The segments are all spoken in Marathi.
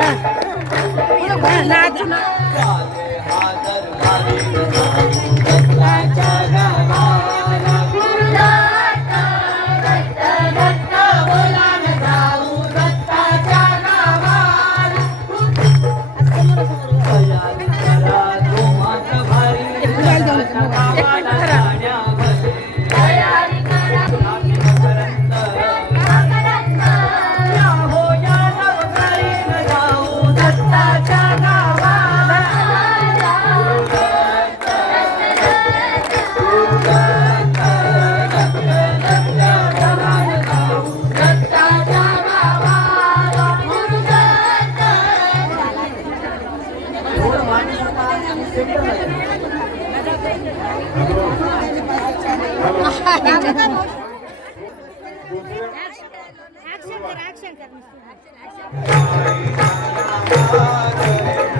Não, não, não, não. कशी नाचली योगाच्या जाऊया दर्शनावा योगाच्या जाऊया दर्शना योगाच्या जाऊया दर्शनावा योगाच्या जाऊया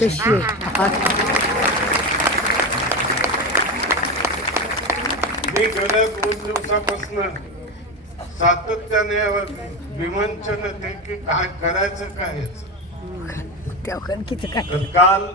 तशी मी गेल्या दोन दिवसापासून सातत्याने विमंचन ते की काय करायचं काय तर काल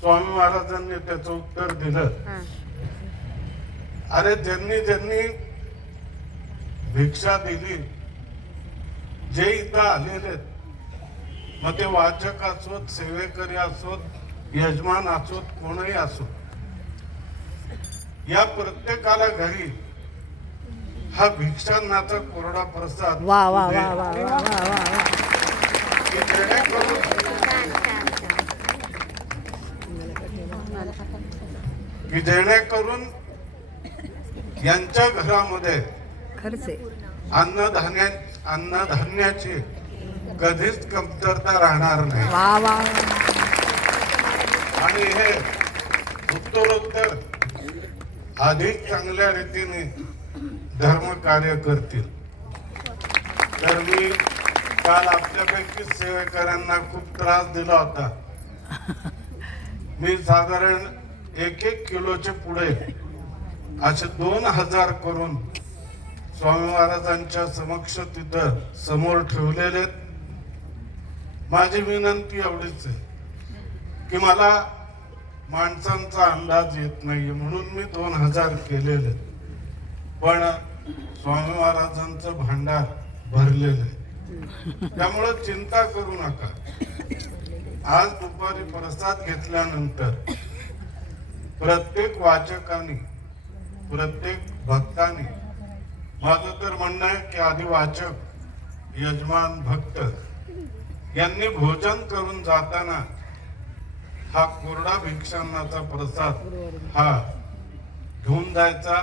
स्वामी महाराजांनी त्याचं उत्तर दिलं. अरे ज्यांनी ज्यांनी भिक्षा दिली जे इथं आलेले आहेत मग ते वाचक असोत सेवेकरी असोत यजमान असोत कोणही असो या प्रत्येकाला घरी हा भिक्षांनाचा कोरडा प्रसाद की जेणेकरून यांच्या घरामध्ये अन्नधान्या अन्नधान्याची कधीच कमतरता राहणार नाही. आणि हे उत्तरोत्तर अधिक चांगल्या रीतीने धर्म कार्य करतील. तर मी काल आपल्यापैकी सेवेकरांना खूप त्रास दिला होता. मी साधारण एक एक किलोचे पुढे असे दोन हजार करून स्वामी महाराजांच्या समक्ष तिथं समोर ठेवलेले आहेत. माझी विनंती एवढीच आहे की मला माणसांचा अंदाज येत नाही म्हणून मी दोन हजार केलेले. पण स्वामी महाराजांचं भांडार भरलेलं आहे. त्यामुळं चिंता करू नका. आज दुपारी प्रसाद घेतल्यानंतर प्रत्येक वाचकाने प्रत्येक भक्ताने माझं तर म्हणणं आहे की आधी वाचक यजमान भक्त यांनी भोजन करून जाताना हा कोरडा भिक्षांनाचा प्रसाद हा घेऊन जायचा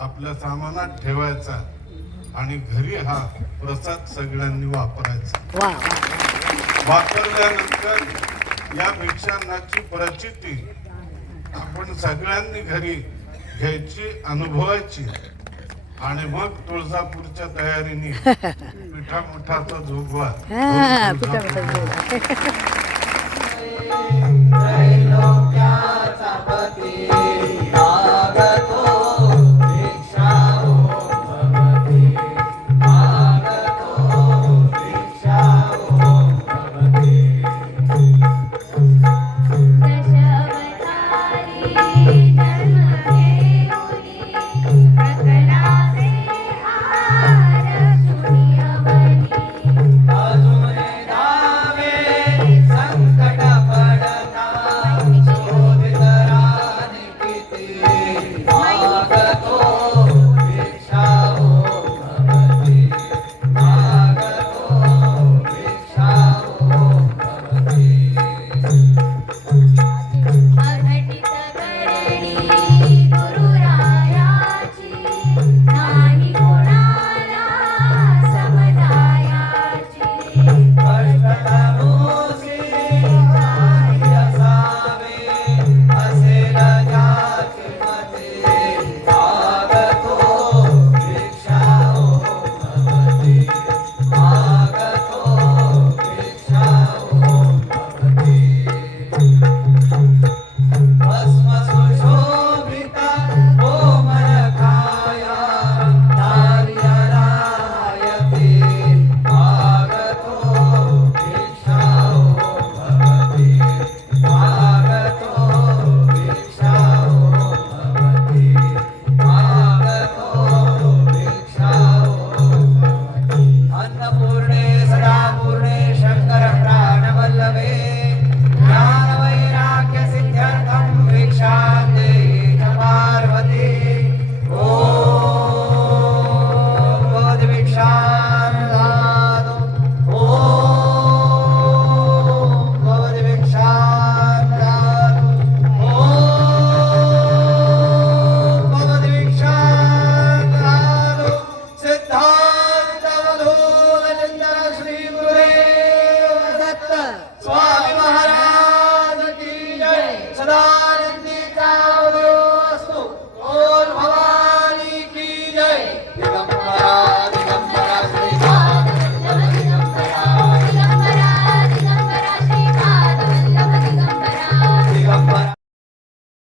आपल्या सामानात ठेवायचा आणि घरी हा प्रसाद सगळ्यांनी वापरायचा. वापरल्यानंतर या भिक्षांनाची प्रचिती आपण सगळ्यांनी घरी घ्यायची अनुभवायची. आणि मग तुळजापूरच्या तयारीने. पिठा मुठाचा हा पिठा तुळजापूर. पिठा